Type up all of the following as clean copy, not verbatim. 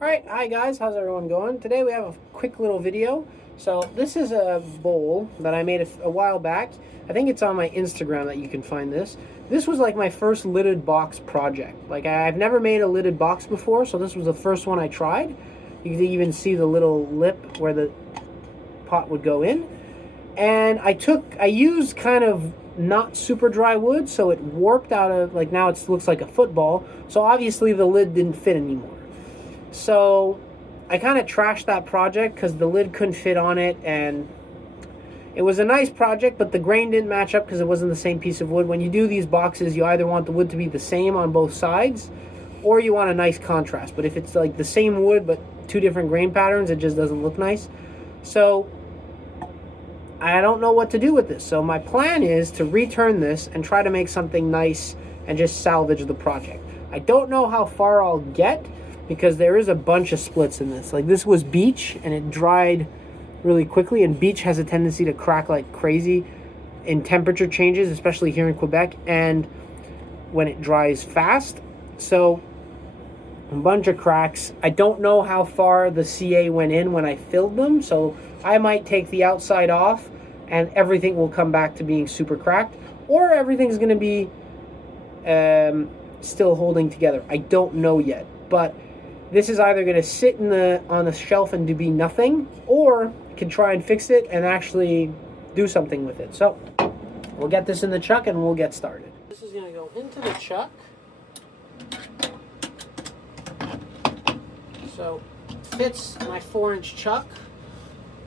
Alright, hi guys, how's everyone going? Today we have a quick little video. So this is a bowl that I made a while back. I think it's on my Instagram that you can find this. This was like my first lidded box project. Like I've never made a lidded box before, so this was the first one I tried. You can even see the little lip where the pot would go in. And I used kind of not super dry wood, so it warped out of, like now it looks like a football. So obviously the lid didn't fit anymore. So I kind of trashed that project because the lid couldn't fit on it, and it was a nice project, but the grain didn't match up because it wasn't the same piece of wood. When you do these boxes, you either want the wood to be the same on both sides, or you want a nice contrast. But if it's like the same wood but two different grain patterns, it just doesn't look nice. So I don't know what to do with this. So my plan is to return this and try to make something nice and just salvage the project. I don't know how far I'll get, because there is a bunch of splits in this. Like this was beech and it dried really quickly, and beech has a tendency to crack like crazy in temperature changes, especially here in Quebec, and when it dries fast. So a bunch of cracks. I don't know how far the CA went in when I filled them, so I might take the outside off and everything will come back to being super cracked, or everything's going to be still holding together. I don't know yet, but this is either going to sit on the shelf and be nothing, or I can try and fix it and actually do something with it. So we'll get this in the chuck and we'll get started. This is going to go into the chuck. So fits my 4-inch chuck.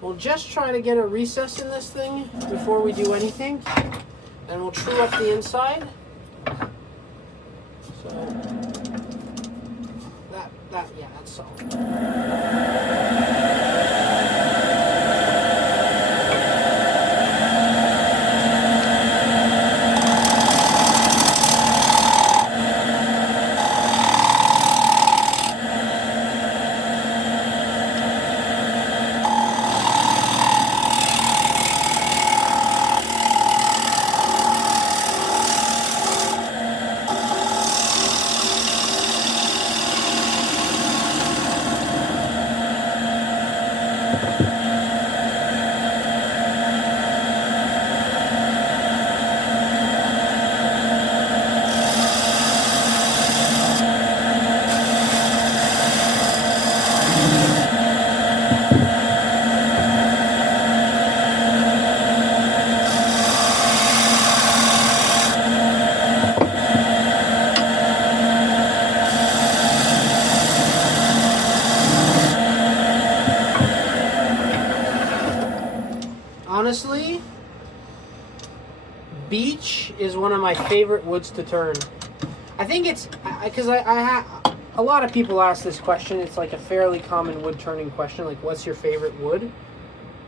We'll just try to get a recess in this thing before we do anything, and we'll true up the inside. So yeah, that's solid. Honestly, beech is one of my favorite woods to turn. I think it's because a lot of people ask this question. It's like a fairly common wood turning question, like what's your favorite wood?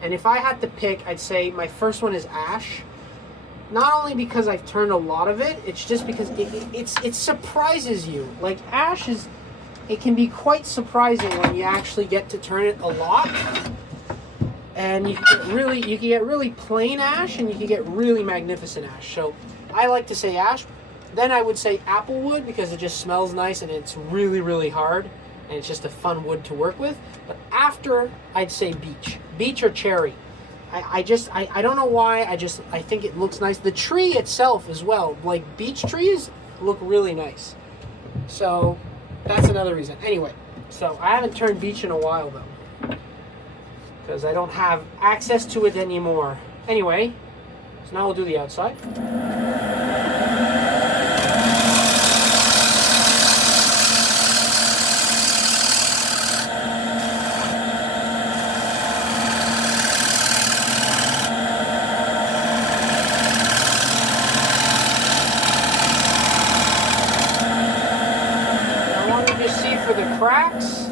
And if I had to pick, I'd say my first one is ash. Not only because I've turned a lot of it, it's just because it surprises you. Like ash it can be quite surprising when you actually get to turn it a lot. And you can get really plain ash, and you can get really magnificent ash. So I like to say ash. Then I would say applewood, because it just smells nice and it's really, really hard, and it's just a fun wood to work with. But after, I'd say beech or cherry. I don't know why. I think it looks nice. The tree itself as well, like beech trees look really nice. So that's another reason. Anyway, so I haven't turned beech in a while though, because I don't have access to it anymore. Anyway, so now we'll do the outside. I want to just see for the cracks.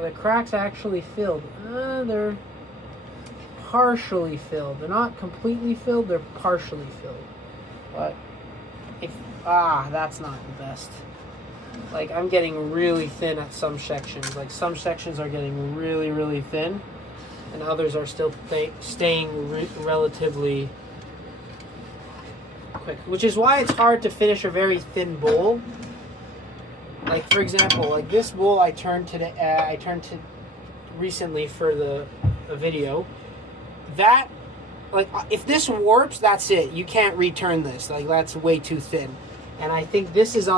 The cracks actually filled. They're partially filled. They're not completely filled, they're partially filled. But that's not the best. Like I'm getting really thin at some sections. Like some sections are getting really, really thin, and others are still staying relatively quick, which is why it's hard to finish a very thin bowl. Like for example, like this bowl I turned today. I turned to recently for the video. That, like, if this warps, that's it. You can't return this. Like, that's way too thin. And I think this is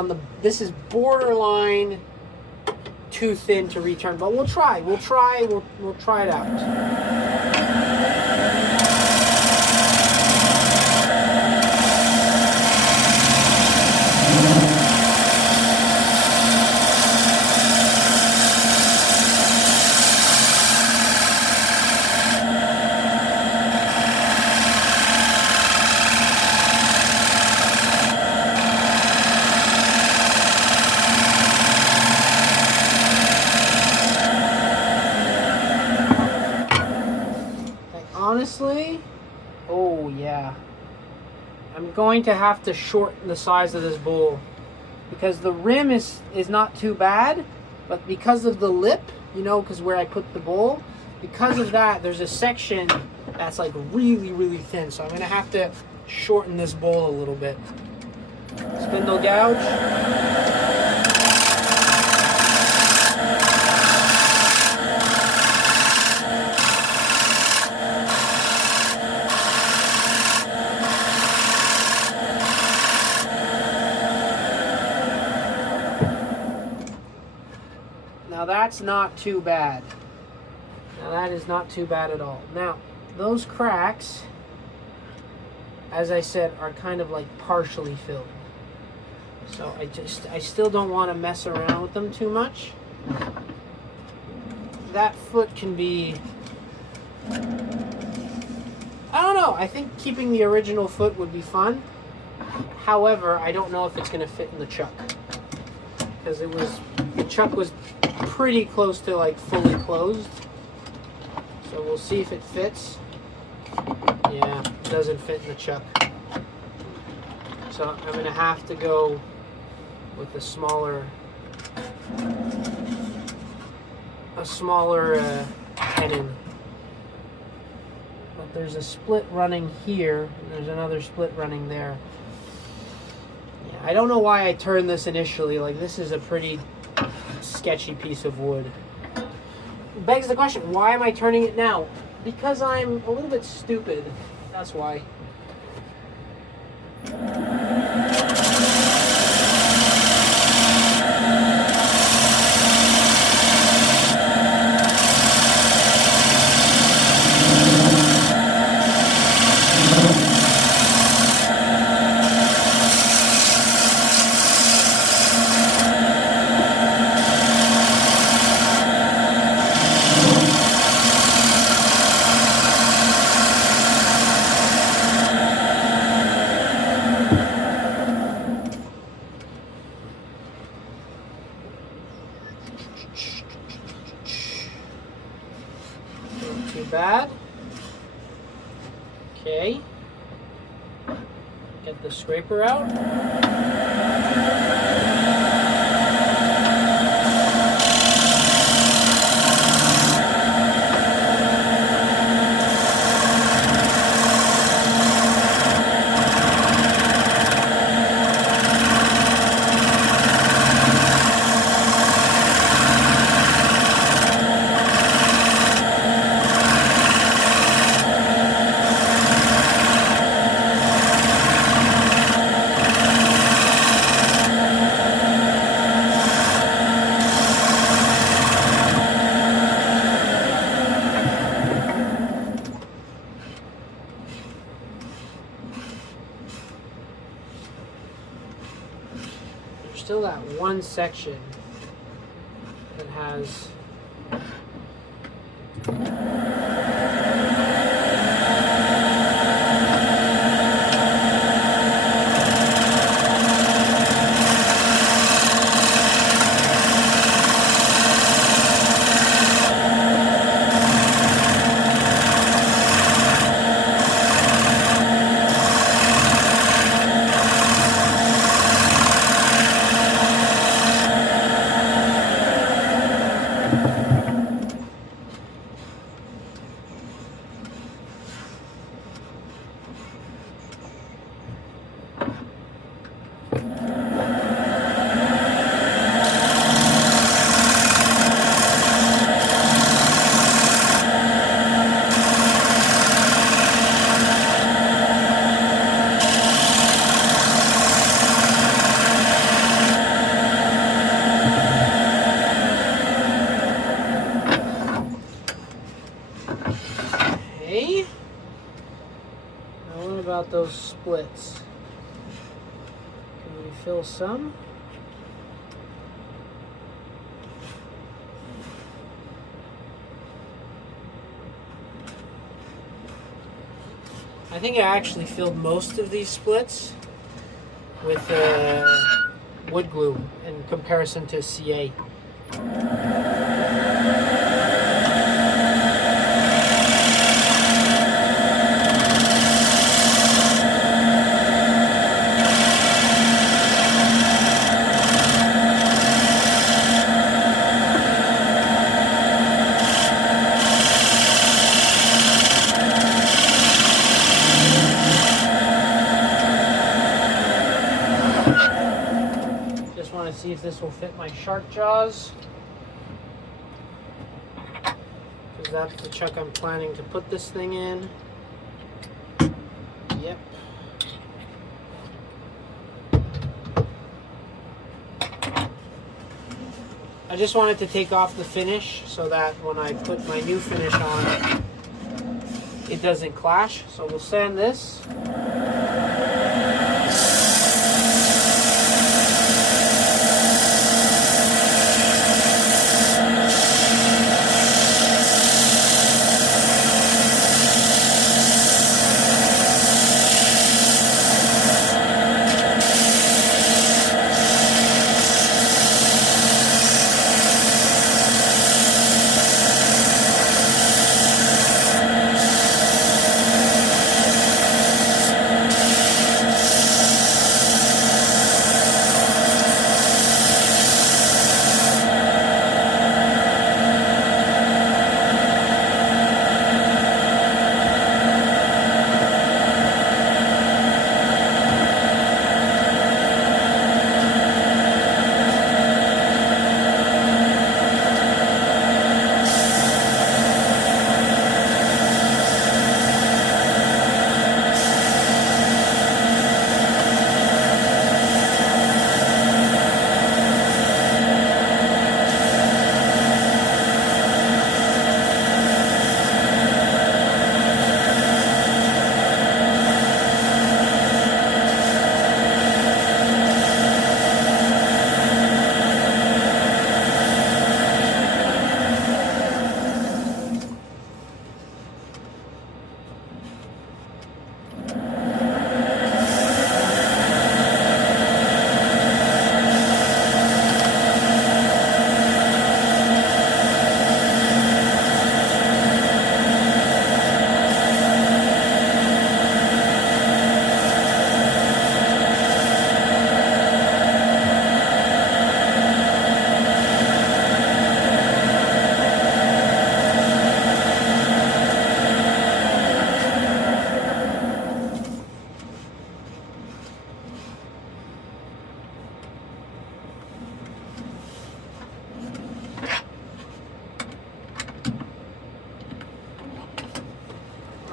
borderline too thin to return. But we'll try. We'll try it out. Honestly, oh yeah, I'm going to have to shorten the size of this bowl because the rim is not too bad, but because of the lip, you know, because where I put the bowl, because of that, there's a section that's like really thin, so I'm gonna have to shorten this bowl a little bit. Spindle gouge. Now that's not too bad. Now that is not too bad at all. Now, those cracks, as I said, are kind of like partially filled. So I still don't want to mess around with them too much. That foot can be, I don't know, I think keeping the original foot would be fun. However, I don't know if it's going to fit in the chuck. Because the chuck was pretty close to like fully closed. So we'll see if it fits. Yeah, it doesn't fit in the chuck. So I'm going to have to go with a smaller tenon. But there's a split running here, and there's another split running there. Yeah, I don't know why I turned this initially. Like, this is a pretty sketchy piece of wood. It begs the question, why am I turning it now? Because I'm a little bit stupid. That's why. Not too bad. Okay. Get the scraper out. There's still that one section that has those splits. Can we fill some? I think I actually filled most of these splits with wood glue in comparison to CA. Just want to see if this will fit my shark jaws, because that's the chuck I'm planning to put this thing in. Yep. I just wanted to take off the finish so that when I put my new finish on, it doesn't clash. So we'll sand this.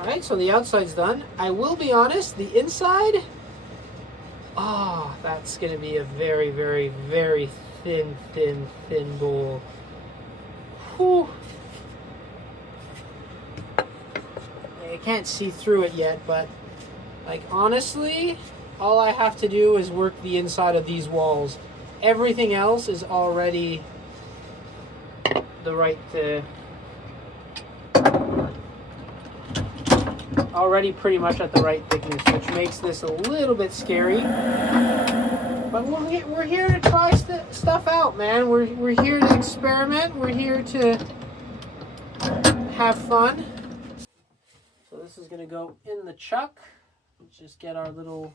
Alright, so the outside's done. I will be honest, the inside, oh, that's going to be a very, very, very thin bowl. Whew. I can't see through it yet, but, like, honestly, all I have to do is work the inside of these walls. Everything else is already the right already pretty much at the right thickness, which makes this a little bit scary. But we're here to try stuff out, man. We're here to experiment. We're here to have fun. So this is going to go in the chuck. Let's just get our little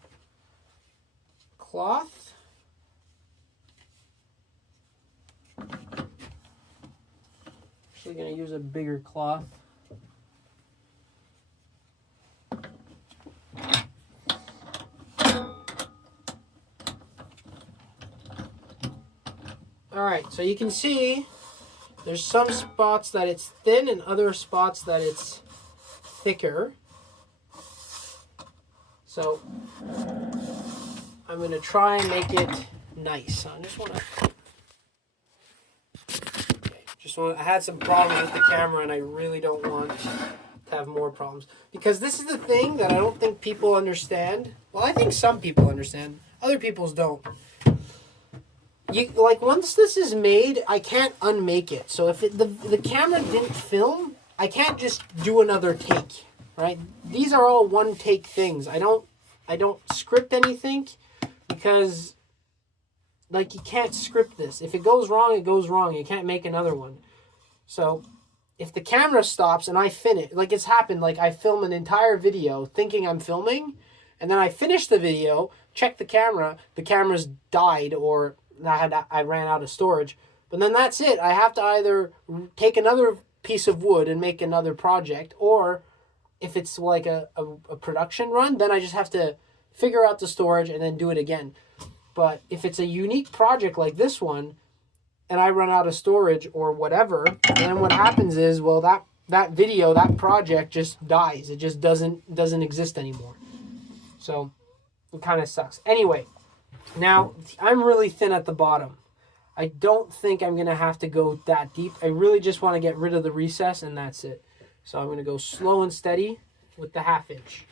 cloth. Actually going to use a bigger cloth. Alright, so you can see there's some spots that it's thin and other spots that it's thicker. So I'm going to try and make it nice. So I just want to I had some problems with the camera and I really don't want to to have more problems. Because this is the thing that I don't think people understand. Well, I think some people understand. Other people's don't. Like, once this is made, I can't unmake it. So if the camera didn't film, I can't just do another take, right? These are all one take things. I don't script anything because, like, you can't script this. If it goes wrong, it goes wrong. You can't make another one. So if the camera stops and I finish, like it's happened, like I film an entire video thinking I'm filming, and then I finish the video, check the camera's died, or I ran out of storage. But then that's it. I have to either take another piece of wood and make another project, or if it's like a production run, then I just have to figure out the storage and then do it again. But if it's a unique project like this one, and I run out of storage or whatever, then what happens is, well, that video, that project just dies. It just doesn't exist anymore. So it kind of sucks. Anyway, now I'm really thin at the bottom. I don't think I'm going to have to go that deep. I really just want to get rid of the recess, and that's it. So I'm going to go slow and steady with the 1/2 inch.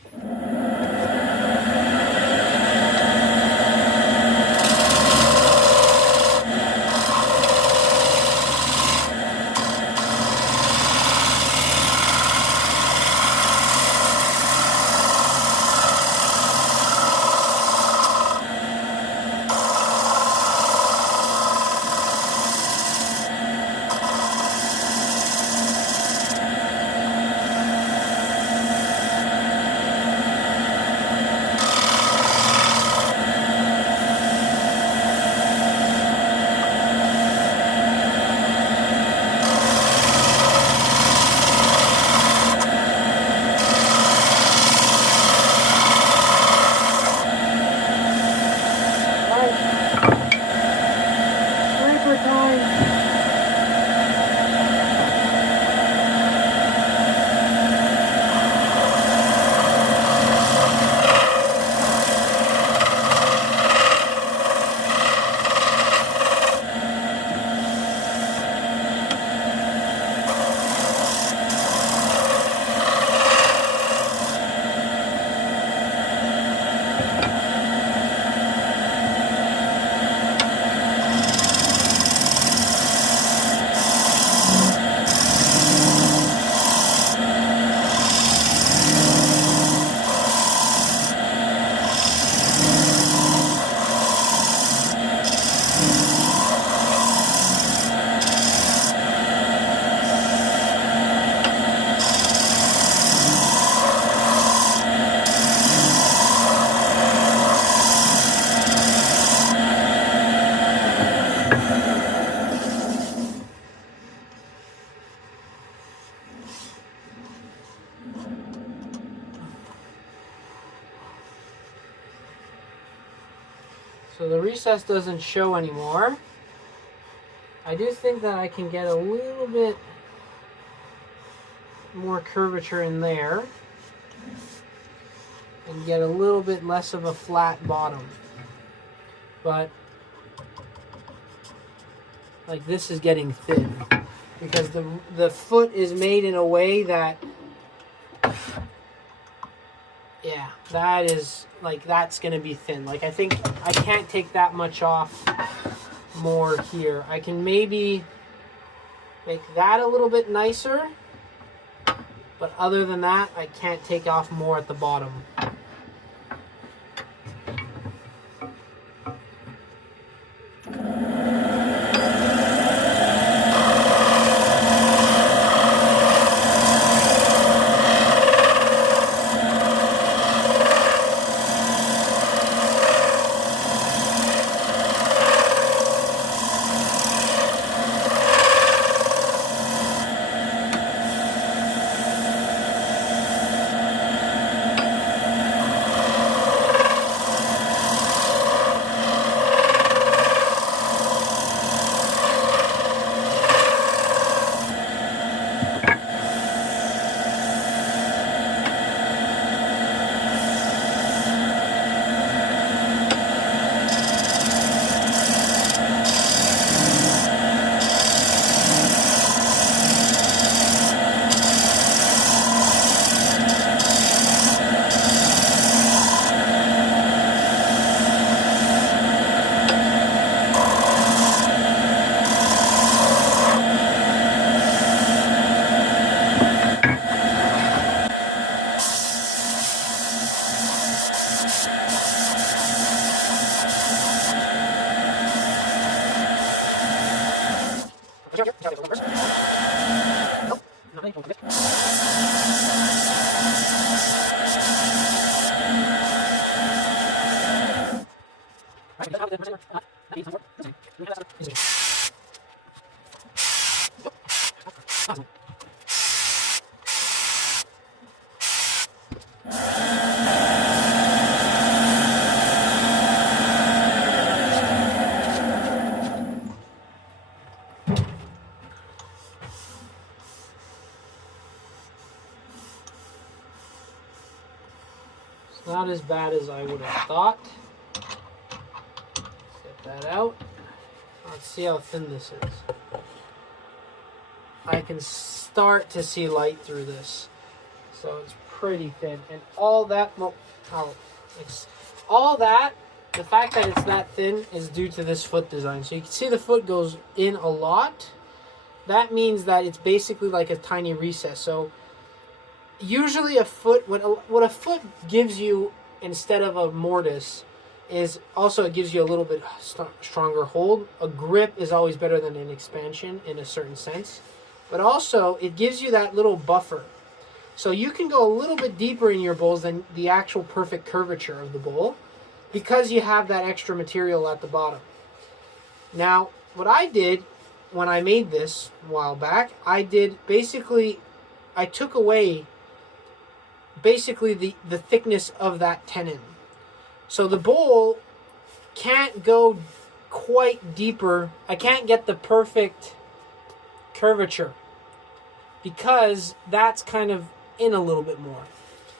So the recess doesn't show anymore. I do think that I can get a little bit more curvature in there and get a little bit less of a flat bottom. But like, this is getting thin because the foot is made in a way that, yeah, that is like, that's gonna be thin. Like, I think I can't take that much off more here. I can maybe make that a little bit nicer, but other than that, I can't take off more at the bottom. Not as bad as I would have thought. Get that out. Let's see how thin this is. I can start to see light through this. So it's pretty thin. And all that, the fact that it's that thin is due to this foot design. So you can see the foot goes in a lot. That means that it's basically like a tiny recess. So usually a foot, what a foot gives you instead of a mortise is also it gives you a little bit stronger hold. A grip is always better than an expansion in a certain sense. But also it gives you that little buffer. So you can go a little bit deeper in your bowls than the actual perfect curvature of the bowl because you have that extra material at the bottom. Now, what I did when I made this a while back, I took away basically the thickness of that tenon. So the bowl can't go quite deeper. I can't get the perfect curvature because that's kind of in a little bit more.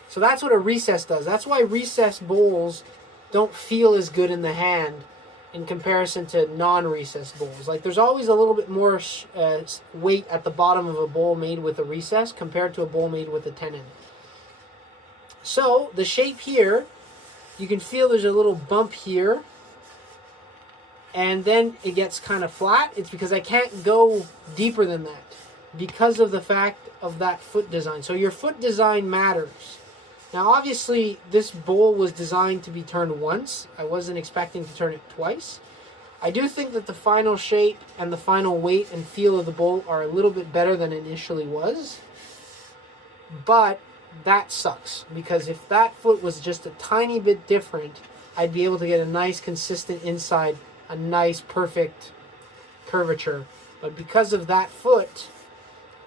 So that's what a recess does. That's why recessed bowls don't feel as good in the hand in comparison to non-recessed bowls. Like there's always a little bit more weight at the bottom of a bowl made with a recess compared to a bowl made with a tenon. So the shape here, you can feel there's a little bump here, and then it gets kind of flat. It's because I can't go deeper than that because of the fact of that foot design. So your foot design matters. Now obviously this bowl was designed to be turned once. I wasn't expecting to turn it twice. I do think that the final shape and the final weight and feel of the bowl are a little bit better than it initially was. But that sucks, because if that foot was just a tiny bit different, I'd be able to get a nice consistent inside, a nice perfect curvature. But because of that foot,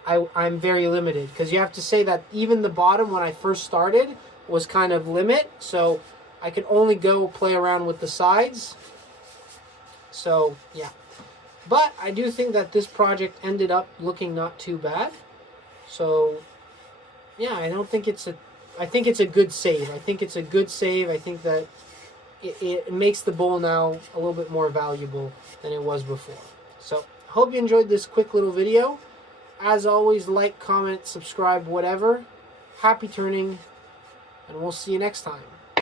I'm very limited, because you have to say that even the bottom when I first started was kind of limit, so I could only go play around with the sides. So yeah, but I do think that this project ended up looking not too bad. So yeah, I think it's a good save. I think it's a good save. I think that it makes the bowl now a little bit more valuable than it was before. So hope you enjoyed this quick little video. As always, like, comment, subscribe, whatever. Happy turning, and we'll see you next time.